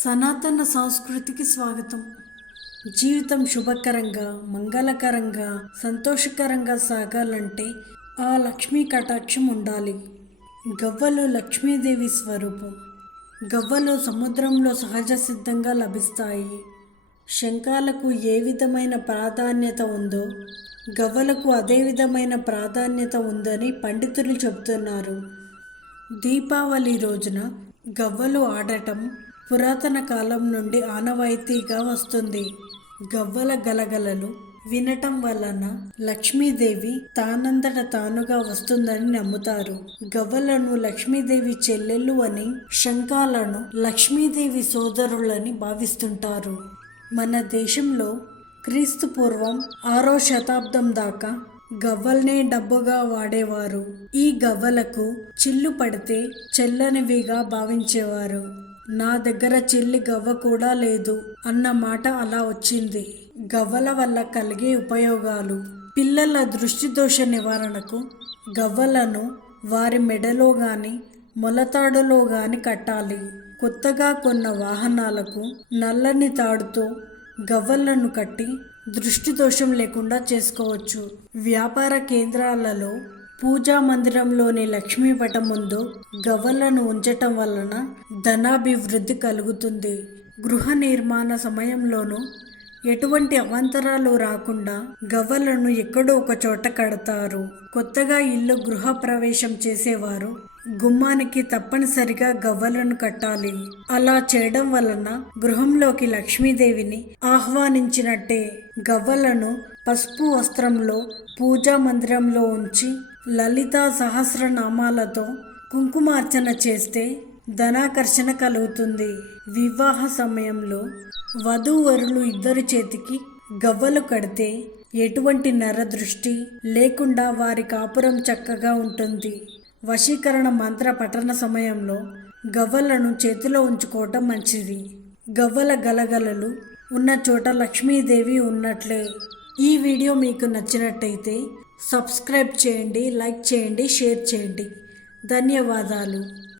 సనాతన సంస్కృతికి స్వాగతం. జీవితం శుభకరంగా, మంగళకరంగా, సంతోషకరంగా సాగాలంటే ఆ లక్ష్మీ కటాక్షం ఉండాలి. గవ్వలు లక్ష్మీదేవి స్వరూపం. గవ్వలు సముద్రంలో సహజ సిద్ధంగా లభిస్తాయి. శంఖాలకు ఏ విధమైన ప్రాధాన్యత ఉందో గవ్వలకు అదే విధమైన ప్రాధాన్యత ఉందని పండితులు చెబుతున్నారు. దీపావళి రోజున గవ్వలు ఆడటం పురాతన కాలం నుండి ఆనవాయితీగా వస్తుంది. గవ్వల గలగలలు వినటం వలన లక్ష్మీదేవి తానంతట తానుగా వస్తుందని నమ్ముతారు. గవ్వలను లక్ష్మీదేవి చెల్లెళ్ళు అని, శంఖాలను లక్ష్మీదేవి సోదరులని భావిస్తుంటారు. మన దేశంలో క్రీస్తు పూర్వం 6వ శతాబ్దం దాకా గవ్వల్నే డబ్బుగా వాడేవారు. ఈ గవ్వలకు చిల్లు పడితే చెల్లనివిగా భావించేవారు. నా దగ్గర చిల్లి గవ్వ కూడా లేదు అన్న మాట అలా వచ్చింది. గవ్వల వల్ల కలిగే ఉపయోగాలు: పిల్లల దృష్టి దోష నివారణకు గవ్వలను వారి మెడలో గాని మొలతాడులో గాని కట్టాలి. కొత్తగా కొన్న వాహనాలకు నల్లని తాడుతో గవ్వలను కట్టి దృష్టి దోషం లేకుండా చేసుకోవచ్చు. వ్యాపార కేంద్రాలలో పూజా మందిరంలోని లక్ష్మీ పటం ముందు గవ్వలను ఉంచటం వలన ధనాభివృద్ధి కలుగుతుంది. గృహ నిర్మాణ సమయంలోనూ ఎటువంటి అవాంతరాలు రాకుండా గవ్వలను ఎక్కడో ఒక చోట కడతారు. కొత్తగా ఇల్లు గృహ ప్రవేశం చేసేవారు గుమ్మానికి తప్పనిసరిగా గవ్వలను కట్టాలి. అలా చేయడం వలన గృహంలోకి లక్ష్మీదేవిని ఆహ్వానించినట్టే. గవ్వలను పసుపు వస్త్రంలో పూజా మందిరంలో ఉంచి లలితా సహస్రనామాలతో కుంకుమార్చన చేస్తే ధనాకర్షణ కలుగుతుంది. వివాహ సమయంలో వధూవరులు ఇద్దరి చేతికి గవ్వలు కడితే ఎటువంటి నరదృష్టి లేకుండా వారి కాపురం చక్కగా ఉంటుంది. వశీకరణ మంత్ర పఠన సమయంలో గవ్వలను చేతిలో ఉంచుకోవటం మంచిది. గవ్వల గలగలలు ఉన్న చోట లక్ష్మీదేవి ఉన్నట్లే. ఈ వీడియో మీకు నచ్చినట్టయితే సబ్స్క్రైబ్ చేయండి, లైక్ చేయండి, షేర్ చేయండి. ధన్యవాదాలు.